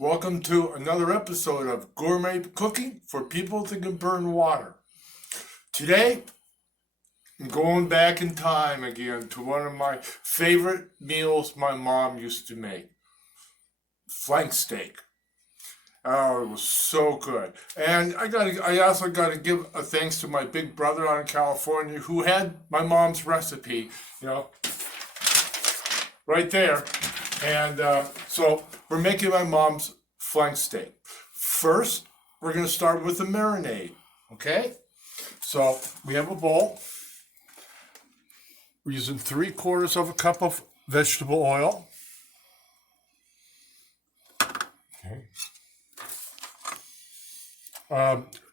Welcome to another episode of Gourmet Cooking for People that can burn water. Today, I'm going back in time again to one of my favorite meals my mom used to make. Flank steak. Oh, it was so good. And I also got to give a thanks to my big brother out in California who had my mom's recipe, right there. And so we're making my mom's flank steak. First, we're going to start with the marinade, okay? So we have a bowl. We're using 3/4 of a cup of vegetable oil. Okay.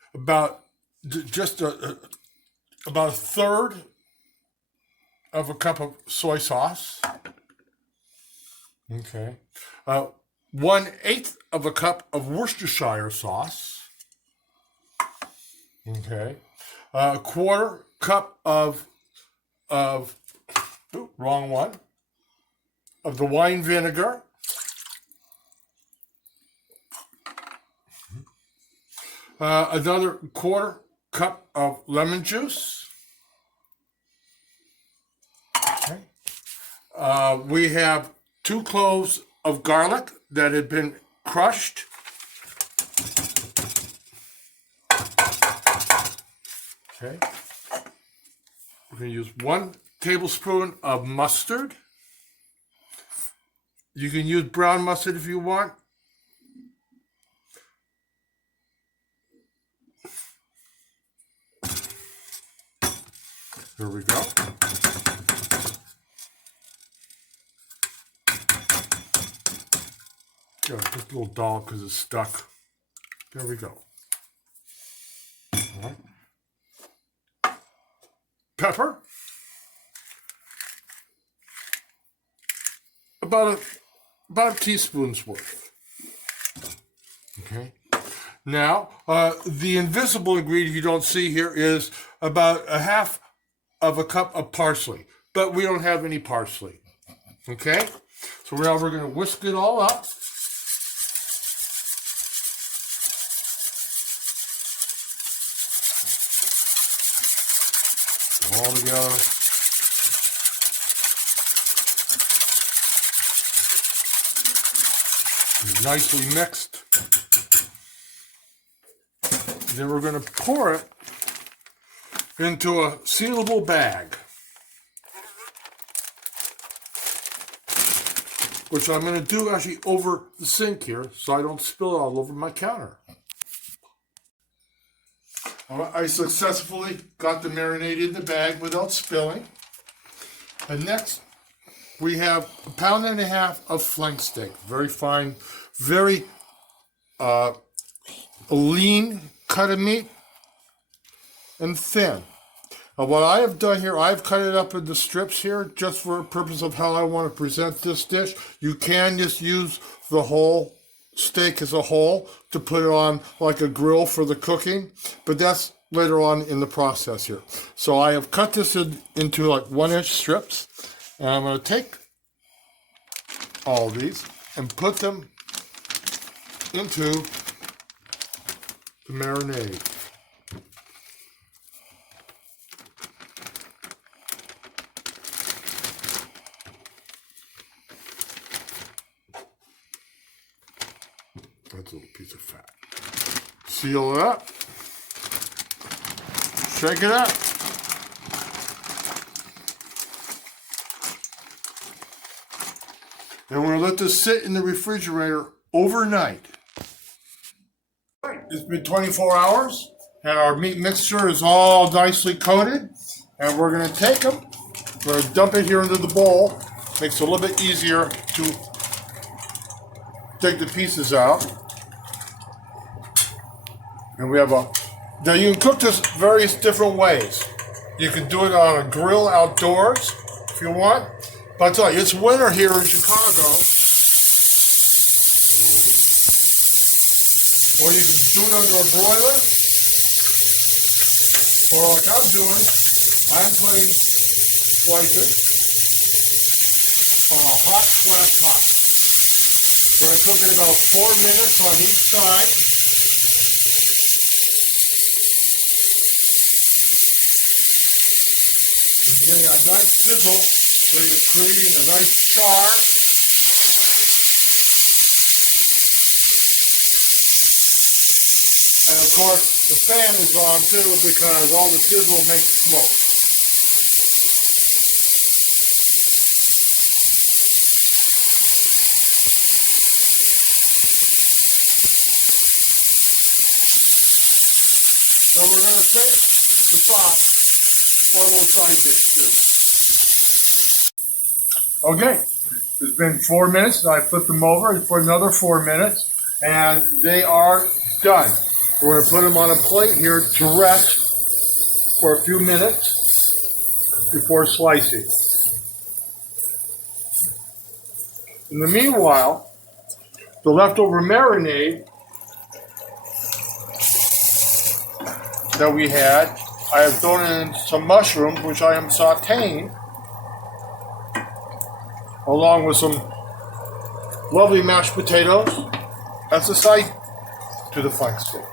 About a third of a cup of soy sauce. Okay. 1/8 of a cup of Worcestershire sauce. Okay. A 1/4 cup of wrong one, of the wine vinegar. Another 1/4 cup of lemon juice. Okay. We have 2 cloves of garlic that had been crushed. Okay. We're going to use 1 tablespoon of mustard. You can use brown mustard if you want. Here we go. Yeah, just a little dollop because it's stuck. There we go. All right. Pepper. About a teaspoon's worth. Okay. Now, the invisible ingredient you don't see here is about 1/2 of a cup of parsley, but we don't have any parsley. Okay. So now we're going to whisk it all up. All together. Nicely mixed. Then we're going to pour it into a sealable bag, which I'm going to do actually over the sink here so I don't spill it all over my counter. I successfully got the marinade in the bag without spilling. And next, we have 1.5 pounds of flank steak. Very fine, very lean cut of meat and thin. Now what I have done here, I've cut it up into strips here just for the purpose of how I want to present this dish. You can just use the whole steak as a whole to put it on like a grill for the cooking, but that's later on in the process here. So I have cut this into like 1-inch strips, and I'm going to take all these and put them into the marinade. That's a little piece of fat. Seal it up. Shake it up. And we're going to let this sit in the refrigerator overnight. It's been 24 hours, and our meat mixture is all nicely coated. And we're going to take them. We're going to dump it here into the bowl. Makes it a little bit easier to take the pieces out. And we have now you can cook this various different ways. You can do it on a grill outdoors if you want. But I tell you, it's winter here in Chicago. Or you can do it under a broiler. Or like I'm doing, I'm putting slices on a hot flat top. We're going to cook it about 4 minutes on each side. You're getting a nice sizzle, so you're creating a nice char. And of course, the fan is on too because all the sizzle makes smoke. So we're going to take the sauce for a little side dish too. Okay, it's been 4 minutes and I flipped them over for another 4 minutes and they are done. We're going to put them on a plate here to rest for a few minutes before slicing. In the meanwhile, the leftover marinade that we had, I have thrown in some mushrooms, which I am sauteing, along with some lovely mashed potatoes as a side to the flank steak.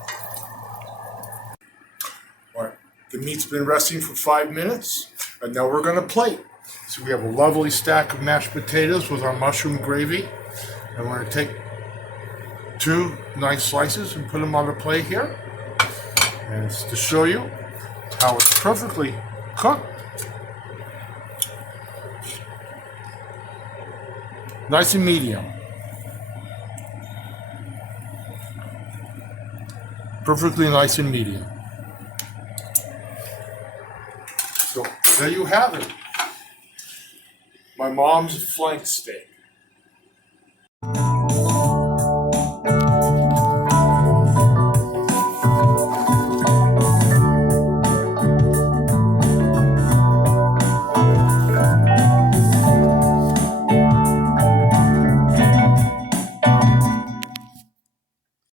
All right, the meat's been resting for 5 minutes, and now we're going to plate. So we have a lovely stack of mashed potatoes with our mushroom gravy, and we're going to take 2 nice slices and put them on the plate here. And it's to show you how it's perfectly cooked. Nice and medium. Perfectly nice and medium. So there you have it. My mom's flank steak.